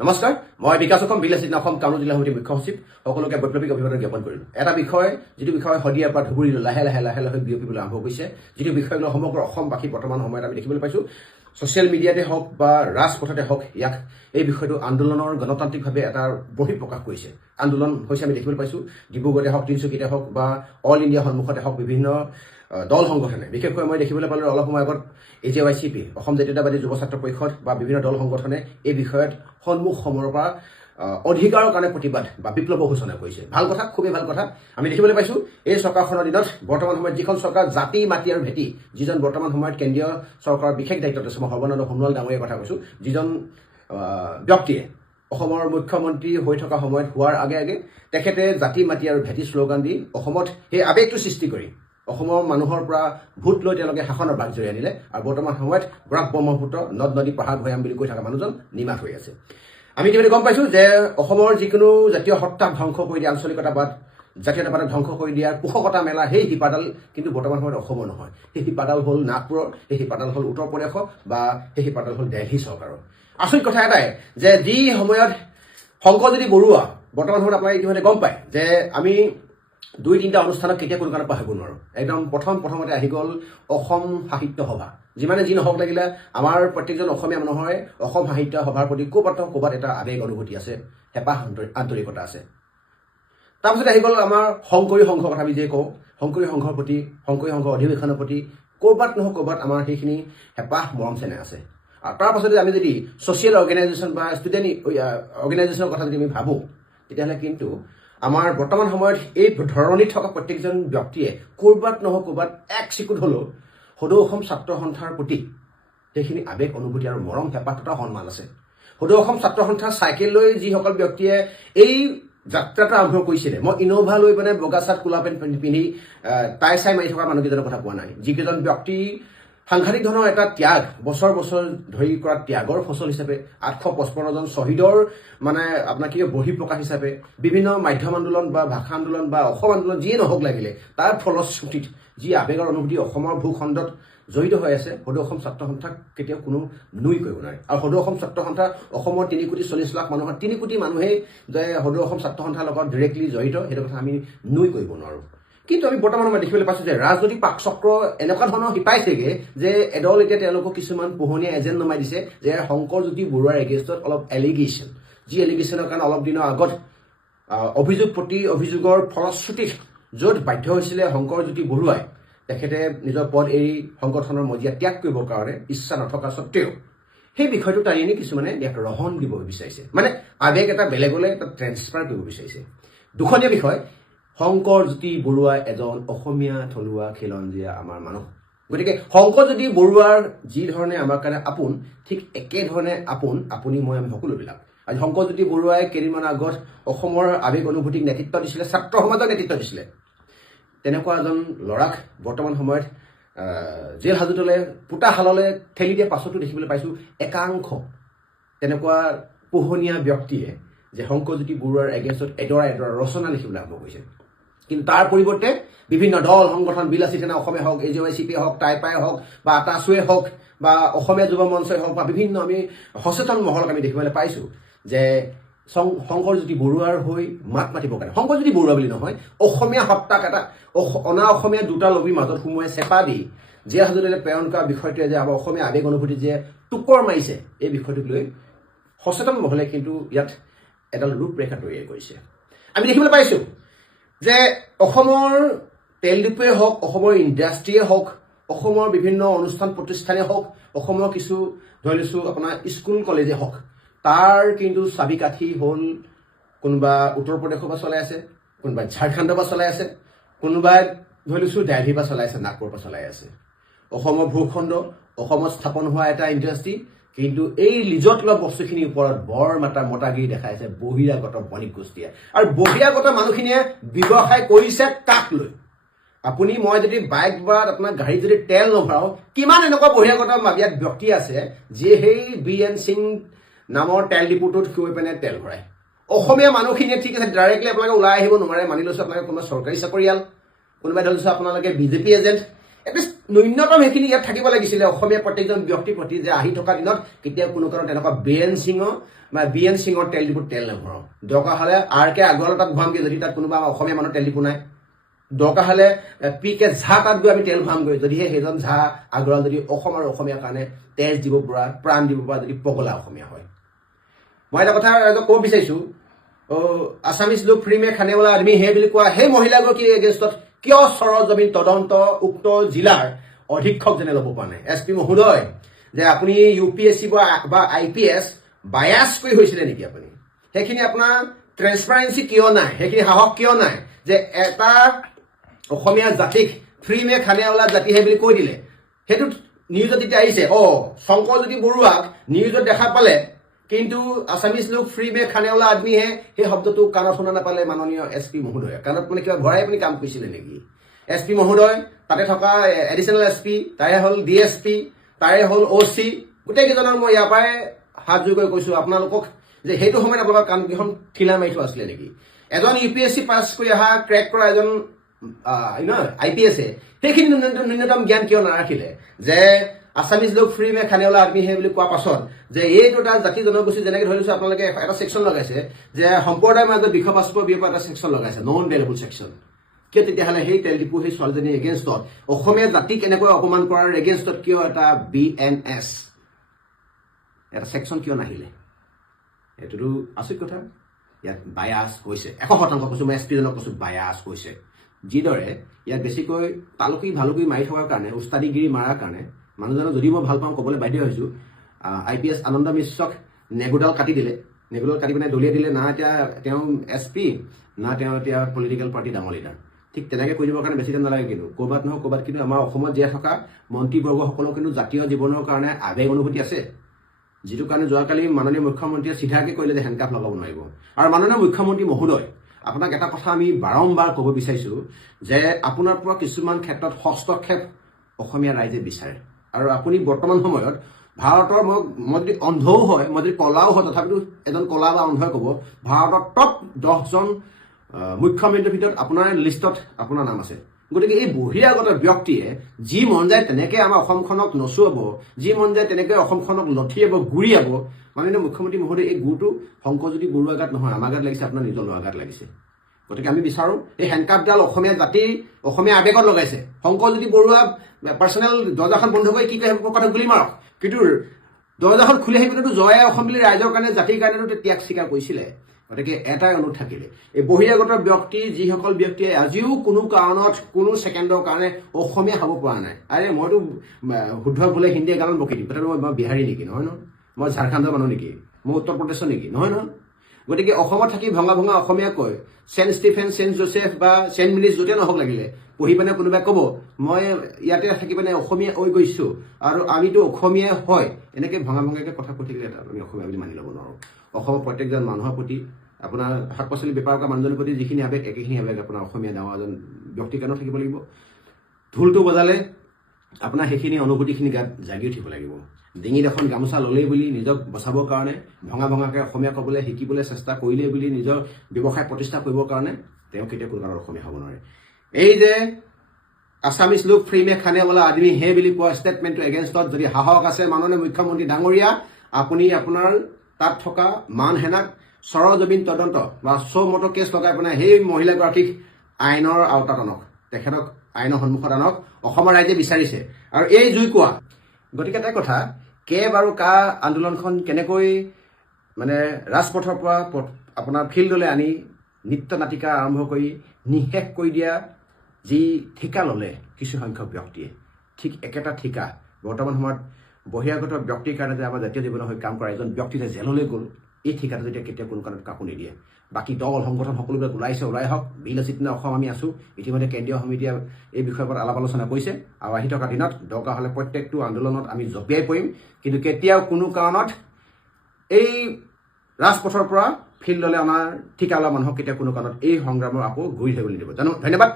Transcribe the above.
নমস্কাৰ, মই বিকাশ অসম বিলাসী অসম কামৰূপ জিলা সমিতিৰ মুখ্য সচিব সকলোকে বৈপ্লৱিক অভিবাদন জ্ঞাপন কৰিলোঁ। এটা বিষয় যিটো বিষয় শদিয়াৰ পৰা ধুবুৰীলৈ লাহে লাহে বিয়পিবলৈ আৰম্ভ কৰিছে, যিটো বিষয় লৈ সমগ্ৰ অসমবাসী বৰ্তমান সময়ত আমি দেখিবলৈ পাইছোঁ। ছ'চিয়েল মিডিয়াতে হওক বা ৰাজপথতে হওক, ইয়াক এই বিষয়টো আন্দোলনৰ গণতান্ত্ৰিকভাৱে এটা বহিঃপ্ৰকাশ কৰিছে। আন্দোলন হৈছে আমি দেখিবলৈ পাইছোঁ, ডিব্ৰুগড়তে হওক, তিনিচুকীয়াতে হওক বা অল ইণ্ডিয়া সন্মুখতে হওক, বিভিন্ন দল সংগঠনে, বিশেষকৈ মই দেখিবলৈ পালোঁ অলপ সময় আগত AJYCP অসম জাতীয়তাবাদী যুৱ ছাত্ৰ পৰিষদ বা বিভিন্ন দল সংগঠনে এই বিষয়ত সন্মুখ সমৰৰ পৰা অধিকাৰৰ কাৰণে প্ৰতিবাদ বা বিপ্লৱ ঘোষণা কৰিছে। ভাল কথা, খুবেই ভাল কথা। আমি দেখিবলৈ পাইছোঁ এই চৰকাৰখনৰ দিনত বৰ্তমান সময়ত যিখন চৰকাৰ জাতি, মাটি আৰু ভেটি, যিজন বৰ্তমান সময়ত কেন্দ্ৰীয় চৰকাৰৰ বিশেষ দায়িত্বত আছে, মই সৰ্বানন্দ সোণোৱাল ডাঙৰীয়াৰ কথা কৈছোঁ, যিজন ব্যক্তিয়ে অসমৰ মুখ্যমন্ত্ৰী হৈ থকা সময়ত হোৱাৰ আগে আগে তেখেতে জাতি, মাটি আৰু ভেটি শ্লোগান দি অসমত সেই আৱেগটো সৃষ্টি কৰি অসমৰ মানুহৰ পৰা ভোট লৈ তেওঁলোকে শাসনৰ বাক জৰি আনিলে। আৰু বৰ্তমান সময়ত বৰাক ব্ৰহ্মপুত্ৰ নদ নদী পাহাৰ ভৈয়াম বুলি কৈ থকা মানুহজন নিমাত হৈ আছে। আমি ইতিমধ্যে গম পাইছোঁ যে অসমৰ যিকোনো জাতীয় সত্তাক ধ্বংস কৰি দিয়া, আঞ্চলিকতাবাদ, জাতীয়তাবাদক ধ্বংস কৰি দিয়াৰ পোষকতা মেলা সেই শিপাডাল কিন্তু বৰ্তমান সময়ত অসমৰ নহয়। সেই শিপাডাল হ'ল নাগপুৰৰ, সেই শিপাডাল হ'ল উত্তৰ প্ৰদেশৰ বা সেই শিপাডাল হ'ল দিল্লী চৰকাৰৰ। আচৰিত কথা এটাই যে যি সময়ত শংকৰজ্যোতি বৰুৱা, বৰ্তমান সময়ত আপোনালোকে ইতিমধ্যে গম পায় যে আমি 2-3টা অনুষ্ঠানত কেতিয়া কোনো কাৰণে পাহৰিব নোৱাৰোঁ। একদম প্ৰথমতে আহি গ'ল অসম সাহিত্য সভা। যিমানে যি নহওক লাগিলে আমাৰ প্ৰত্যেকজন অসমীয়া মানুহৰে অসম সাহিত্য সভাৰ প্ৰতি ক'ৰবাত এটা আৱেগ অনুভূতি আছে, হেঁপাহ আন্তৰিকতা আছে। তাৰপিছত আহি গ'ল আমাৰ শংকৰী সংঘৰ কথা আমি যে কওঁ, শংকৰী সংঘৰ প্ৰতি, শংকৰী সংঘৰ অধিৱেশনৰ প্ৰতি ক'ৰবাত আমাৰ সেইখিনি হেঁপাহ মৰম চেনেহ আছে। আৰু তাৰ পাছতে আমি যদি ছ'চিয়েল অৰ্গেনাইজেশ্যন বা ষ্টুডেণ্ট অৰ্গেনাইজেশ্যনৰ কথা যদি আমি ভাবোঁ, তেতিয়াহ'লে কিন্তু আমাৰ বৰ্তমান সময়ত এই ধৰণিত থকা প্ৰত্যেকজন ব্যক্তিয়ে ক'ৰবাত এক চিকুট হ'লেও সদৌ অসম ছাত্ৰ সন্থাৰ প্ৰতি সেইখিনি আৱেগ অনুভূতি আৰু মৰম হেঁপাহ তথা সন্মান আছে। সদৌ অসম ছাত্ৰ সন্থাৰ চাইকেল লৈ যিসকল ব্যক্তিয়ে এই যাত্ৰাটো আৰম্ভ কৰিছিলে, মই ইন'ভা লৈ বগা চাৰ্ট ক'লা পেণ্ট পিন্ধি টাই চাই মাৰি থকা মানুহকেইজনৰ কথা কোৱা নাই। যিকেইজন ব্যক্তি সাংঘাতিক ধৰণৰ এটা ত্যাগ, বছৰ ধৰি কৰা ত্যাগৰ ফচল হিচাপে 855জন শ্বহীদৰ আপোনাৰ বহিঃপ্ৰকাশ হিচাপে বিভিন্ন মাধ্যম আন্দোলন বা ভাষা আন্দোলন বা অসম আন্দোলন যিয়ে নহওক লাগিলে, তাৰ ফলশ্ৰুতিত যি আৱেগৰ অনুভূতি অসমৰ ভূখণ্ডত জড়িত হৈ আছে, সদৌ অসম ছাত্ৰ সন্থাক কেতিয়াও কোনো নুই কৰিব নোৱাৰে। আৰু সদৌ অসম ছাত্ৰ সন্থা অসমৰ 3,40,00,000 মানুহৰ 3 কোটি মানুহেই যে সদৌ অসম ছাত্ৰ সন্থাৰ লগত ডিৰেক্টলি জড়িত, সেইটো কথা আমি নুই কৰিব নোৱাৰোঁ। কিন্তু আমি বৰ্তমান সময়ত দেখিবলৈ পাইছোঁ যে ৰাজনৈতিক পাকচক্ৰ এনেকুৱা ধৰণৰ শিপাইছেগৈ যে এডল এতিয়া তেওঁলোকক কিছুমান পোহনীয়া এজেণ্ট নমাই দিছে যে শংকৰজ্যোতি বৰুৱাৰ এগেইনষ্টত অলপ এলিগেশ্যন, যি এলিগেশ্যনৰ কাৰণে অলপ দিনৰ আগত অভিযোগৰ ফলশ্ৰুতিত য'ত বাধ্য হৈছিলে শংকৰজ্যোতি বৰুৱাই তেখেতে নিজৰ পদ এৰি সংগঠনৰ মজিয়া ত্যাগ কৰিবৰ কাৰণে ইচ্ছা নথকা স্বত্তেও সেই বিষয়টো টানি আনি কিছুমানে ইয়াক ৰহণ দিব বিচাৰিছে, আৱেগ এটা বেলেগলৈ এটা ট্ৰেন্সফাৰ কৰিব বিচাৰিছে। দুখনীয়া বিষয়, শংকৰজ্যোতি বৰুৱা এজন অসমীয়া থলুৱা খিলঞ্জীয়া আমাৰ মানুহ। গতিকে শংকৰজ্যোতি বৰুৱাৰ যি ধৰণে আমাৰ কাৰণে আপোন, ঠিক একেধৰণে আপুনি মই আমি সকলোবিলাক। আজি শংকৰজ্যোতি বৰুৱাই কেইদিনমান আগত অসমৰ আৱেগ অনুভূতিক নেতৃত্ব দিছিলে, ছাত্ৰ সমাজক নেতৃত্ব দিছিলে। তেনেকুৱা এজন ল'ৰাক বৰ্তমান সময়ত জেল হাজতলৈ, পোতাশাললৈ ঠেলি দিয়া পাছতো দেখিবলৈ পাইছোঁ একাংশ তেনেকুৱা পোহনীয়া ব্যক্তিয়ে যে শংকৰজ্যোতি বৰুৱাৰ এগেইনষ্টত এডৰা ৰচনা লিখিবলৈ আৰম্ভ কৰিছে। কিন্তু তাৰ পৰিৱৰ্তে বিভিন্ন দল সংগঠন, বিলাসী সেনা অসমীয়া হওক, AJYCP হওক, টাইপাই হওক বা আটাচুৱে হওক বা অসমীয়া যুৱ মঞ্চই হওক বা বিভিন্ন আমি সচেতন মহলক আমি দেখিবলৈ পাইছোঁ যে শংকৰজ্যোতি বৰুৱাৰ হৈ মাত মাতিবৰ কাৰণে, শংকৰজ্যোতি বৰুৱা বুলি নহয়, অসমীয়া সত্তাক এটা অনা অসমীয়া দুটা লবিৰ মাজত সোমোৱাই চেপা দি জেল হাজতলৈ প্ৰেৰণ কৰা বিষয়টোৱে যে আমাৰ অসমীয়া আৱেগ অনুভূতি যে টুকৰ মাৰিছে, এই বিষয়টোক লৈ সচেতন মহলে কিন্তু ইয়াত এডাল ৰূপৰেখা তৈয়াৰ কৰিছে। আমি দেখিবলৈ পাইছোঁ যে অসমৰ তেল ডিপুৱে হওক, অসমৰ ইণ্ডাষ্ট্ৰিয়ে হওক, অসমৰ বিভিন্ন অনুষ্ঠান প্ৰতিষ্ঠানে হওক, অসমৰ কিছু ধৰি লৈছোঁ আপোনাৰ স্কুল কলেজে হওক, তাৰ কিন্তু চাবিকাঠি হ'ল কোনোবা উত্তৰ প্ৰদেশৰ পৰা চলাই আছে, কোনোবা ঝাৰখণ্ডৰ পৰা চলাই আছে, কোনোবাই ধৰি লৈছোঁ দিল্লীৰ পৰা চলাই আছে, নাগপুৰৰ পৰা চলাই আছে। অসমৰ ভূখণ্ড, অসমত স্থাপন হোৱা এটা ইণ্ডাষ্ট্ৰি, কিন্তু এই লিজত লোৱা বস্তুখিনিৰ ওপৰত বৰ মতাগিৰি দেখাইছে বহিৰাগত বণিক গোষ্ঠীয়ে। আৰু বহিৰাগত মানুহখিনিয়ে ব্যৱসায় কৰিছে কাক লৈ? আপুনি মই যদি বাইক বা আপোনাৰ গাড়ীত যদি তেল নভৰাওঁ, কিমান এনেকুৱা বহিৰাগত ইয়াত ব্যক্তি আছে যিয়ে সেই BN সিং নামৰ তেল ডিপুটোত গৈ তেল ভৰায়। অসমীয়া মানুহখিনিয়ে ঠিক আছে ডাইৰেক্টলি আপোনালোকে ওলাই আহিব নোৱাৰে, মানি লৈছোঁ আপোনালোকে কোনোবা চৰকাৰী চাকৰিয়াল, কোনোবাই ধৰিছোঁ আপোনালোকে BJP এজেণ্ট, এটলিষ্ট ন্যূনতম সেইখিনি ইয়াত থাকিব লাগিছিলে অসমীয়া প্ৰত্যেকজন ব্যক্তিৰ প্ৰতি যে আহি থকা দিনত কেতিয়াও কোনো কাৰণত তেনেকুৱা বি এন সিঙৰ তেল ডিপুত তেল নভৰাওঁ দৰকাৰ হ'লে আৰ কে আগৰৱালা তাত ভৰামগৈ যদি তাত কোনোবা অসমীয়া মানুহ তেল ডিপু নাই দৰকাৰ হ'লে পি কে ঝা তাত গৈ আমি তেল ভৰামগৈ যদিহে সেইজন ঝা আগৰৱালা যদি অসম আৰু অসমীয়াৰ কাৰণে তেজ দিব পৰা প্ৰাণ দিব পৰা যদি পগলা অসমীয়া হয় মই এটা কথা ক'ব বিচাৰিছোঁ আছামিজ লোক ফ্ৰী মে খানে ৱালা আদমি হে বুলি কোৱা সেই মহিলাগৰাকীৰ এগেইনষ্টত কিয় সৰজমিন তদন্ত উক্ত জিলাৰ অধীক্ষক যেনে ল'ব পৰা নাই SP মহোদয় যে আপুনি UPSC বা IPS বায়াছ কৰি হৈছিলে নেকি আপুনি সেইখিনি আপোনাৰ ট্ৰেন্সপাৰেঞ্চি কিয় নাই সেইখিনি সাহস কিয় নাই যে এটা অসমীয়া জাতিক ফ্ৰী মে খানে ৱালা জাতি হে বুলি কৈ দিলে সেইটো নিউজত এতিয়া আহিছে শংকৰজ্যোতি বৰুৱাক নিউজত দেখা পালে কিন্তু আছামিজ লোক ফ্ৰী মে খানে ৱালা আদমি হে সেই শব্দটো কাণত শুনা নাপালে মাননীয় SP মহোদয় কাণত মানে কিবা ভৰাই আপুনি কাম কৰিছিলে নেকি SP মহোদয় তাতে থকা এডিশ্যনেল SP তাৰে হ'ল DSP তাৰে হ'ল OC গোটেইকেইজনক মই ইয়াৰ পৰাই হাত জোৰ কৰি কৈছোঁ আপোনালোকক যে সেইটো সময়ত আপোনালোকৰ কাণকেইখন ঠিলা মাৰি থোৱা আছিলে নেকি এজন UPSC পাছ কৰি অহা ক্ৰেক কৰা এজন IPS সেইখিনি ন্যূনতম জ্ঞান কিয় নাৰাখিলে যে আছামিজ লোক ফ্ৰী মে খানে ৱালা আদমি হে বুলি কোৱা পাছত যে এইটো এটা জাতি জনগোষ্ঠী যেনেকৈ ধৰি লৈছোঁ আপোনালোকে এটা ছেকশ্যন লগাইছে যে সম্প্ৰদায়ৰ মাজত বিষপাস্প বিয়পা এটা ছেকশ্যন লগাইছে নন ভেলুবল ছেকশ্যন কিয় তেতিয়াহ'লে সেই তেল ডিপু সেই ছোৱালীজনীৰ এগেইনষ্টত অসমীয়া জাতিক এনেকৈ অপমান কৰাৰ এগেইনষ্টত কিয় এটা BNS এটা ছেকশ্যন কিয় নাহিলে এইটোতো আচৰিত কথা ইয়াত বায়াছ হৈছে 100% কৈছোঁ মই SP জনক কৈছোঁ বায়াছ হৈছে যিদৰে ইয়াত বেছিকৈ তালুকি ভালুকি মাৰি থকাৰ কাৰণে উস্তাদিগিৰি মাৰাৰ কাৰণে মানুহজনক যদি মই ভাল পাওঁ ক'বলৈ বাধ্য হৈছোঁ IPS আনন্দ মিশ্ৰক নেগুডাল কাটি দিলে নেগুডাল কাটি পিনে দলিয়াই দিলে না এতিয়া তেওঁ SP না তেওঁ এতিয়া পলিটিকেল পাৰ্টি ডাঙৰ লিডাৰ ঠিক তেনেকৈ কৈ দিবৰ কাৰণে বেছি টাইম নালাগে কিন্তু ক'ৰবাত নহয় ক'ৰবাত কিন্তু আমাৰ অসমত জীয়াই থকা মন্ত্ৰীবৰ্গসকলৰ কিন্তু জাতীয় জীৱনৰ কাৰণে আৱেগ অনুভূতি আছে যিটো কাৰণে যোৱাকালি মাননীয় মুখ্যমন্ত্ৰীয়ে চিধাকৈ কৰিলে যে হেণ্ডকাফ লগাব নোৱাৰিব আৰু মাননীয় মুখ্যমন্ত্ৰী মহোদয় আপোনাক এটা কথা আমি বাৰম্বাৰ ক'ব বিচাৰিছোঁ যে আপোনাৰ পৰা কিছুমান ক্ষেত্ৰত হস্তক্ষেপ অসমীয়া ৰাইজে বিচাৰে আৰু আপুনি বৰ্তমান সময়ত ভাৰতৰ মই যদি অন্ধও হয় মই যদি কলাও হয় তথাপিতো এজন কলা বা অন্ধই ক'ব ভাৰতৰ টপ 10জন মুখ্যমন্ত্ৰীৰ ভিতৰত আপোনাৰ লিষ্টত আপোনাৰ নাম আছে গতিকে এই বহিৰাগত ব্যক্তিয়ে যি মন যায় তেনেকৈ আমাৰ অসমখনক নচুৱাব যি মন যায় তেনেকৈ অসমখনক লঠিয়াব গুৰিয়াব মাননীয় মুখ্যমন্ত্ৰী মহোদয় এই গুৰটো শংকৰজ্যোতি বৰুৱাৰ গাত নহয় আমাৰ গাত লাগিছে আপোনাৰ নিজৰ ল'ৰা গাত লাগিছে গতিকে আমি বিচাৰোঁ এই হেণ্ডকাফডাল অসমীয়া জাতিৰ অসমীয়া আৱেগত লগাইছে শংকৰজ্যোতি বৰুৱা পাৰ্চনেল দৰ্জাখন বন্ধ কৰি কি কয় কথা গুলি মাৰক কিন্তু দৰ্জাখন খুলি আহি পিনেতো জয়ে অসম বুলি ৰাইজৰ কাৰণে জাতিৰ কাৰণেতো ত্যাগ স্বীকাৰ কৰিছিলে গতিকে এটাই অনুৰোধ থাকিলে এই বহিৰাগত ব্যক্তি যিসকল ব্যক্তিয়ে আজিও কোনো কাৰণত কোনো ছেকেণ্ডৰ কাৰণে অসমীয়া খাব পৰা নাই আৰে মইতো শুদ্ধ বোলে হিন্দী গানত বকি দিম কথাটো মই বিহাৰী নেকি নহয় মই ঝাৰখণ্ডৰ মানুহ নেকি মই উত্তৰ প্ৰদেশৰ নেকি নহয় গতিকে অসমত থাকি ভঙা ভঙা অসমীয়া কয় চেণ্ট ষ্টিফেন চেণ্ট জোচেফ বা চেণ্ট মিনিজ য'তে নহওক লাগিলে পঢ়ি পিনে কোনোবাই ক'ব মই ইয়াতে থাকি পিনে অসমীয়া হৈ গৈছোঁ আৰু আমিতো অসমীয়া হয় এনেকৈ ভঙা ভঙাকৈ কথা কৈ থাকিলে আমি অসমীয়া বুলি মানি ল'ব নোৱাৰোঁ অসমৰ প্ৰত্যেকজন মানুহৰ প্ৰতি আপোনাৰ শাক পাচলি বেপাৰ কৰা মানুহজনৰ প্ৰতি যিখিনি আৱেগ একেখিনি আৱেগ আপোনাৰ অসমীয়া ডাঙৰ এজন ব্যক্তিৰ কাৰণেও থাকিব লাগিব ঢোলটো বজালে আপোনাৰ সেইখিনি অনুভূতিখিনি গাত জাগি উঠিব লাগিব ডিঙিত এখন গামোচা ল'লেই বুলি নিজক বচাবৰ কাৰণে ভঙা ভঙাকৈ অসমীয়া ক'বলৈ শিকিবলৈ চেষ্টা কৰিলেই বুলি নিজৰ ব্যৱসায় প্ৰতিষ্ঠা কৰিবৰ কাৰণে তেওঁ কেতিয়াও কোনো কাৰণত অসমীয়া হ'ব নোৱাৰে এই যে আছামিজ লোক ফ্ৰী মে খানে ৱালা আদমি হে বুলি কোৱা ষ্টেটমেণ্টটো এগেইনষ্টত যদি সাহস আছে মাননীয় মুখ্যমন্ত্ৰী ডাঙৰীয়া আপুনি আপোনাৰ তাত থকা মান সেনাক সৰজমিন তদন্ত বা মতো কেছ লগাই পেলাই সেই মহিলাগৰাকীক আইনৰ আওতাত আনক তেখেতক আইনৰ সন্মুখত আনক অসমৰ ৰাইজে বিচাৰিছে আৰু এই জুইকুৰা গতিকে এটা কথা কেব আৰু কা আন্দোলনখন কেনেকৈ মানে ৰাজপথৰ পৰা আপোনাৰ ফিল্ডলৈ আনি নৃত্য নাটিকা আৰম্ভ কৰি নিশেষ কৰি দিয়া যি ঠিকা ল'লে কিছুসংখ্যক ব্যক্তিয়ে ঠিক একেটা ঠিকা বৰ্তমান সময়ত বহিৰাগত ব্যক্তিৰ কাৰণে যে আমাৰ জাতীয় জীৱনৰ হৈ কাম কৰা এজন ব্যক্তি যে জেললৈ গ'ল এই ঠিকাটো যেতিয়া কেতিয়া কোনো কাৰণত কাকো নিদিয়ে বাকী দল সংগঠন সকলোবিলাক ওলাই হওক বিলাসিত অসম আমি আছোঁ ইতিমধ্যে কেন্দ্ৰীয় সমিতিয়ে এই বিষয়ৰ ওপৰত আলাপ আলোচনা কৰিছে আৰু আহি থকা দিনত দৰকাৰ হ'লে প্ৰত্যেকটো আন্দোলনত আমি জঁপিয়াই পৰিম কিন্তু কেতিয়াও কোনো কাৰণত এই ৰাজপথৰ পৰা ফিল্ডলৈ আমাৰ ঠিকা লোৱা মানুহক কেতিয়াও কোনো কাৰণত এই সংগ্ৰামৰ আকৌ ঘূৰি থাকিবলৈ নিদিব ধন্যবাদ।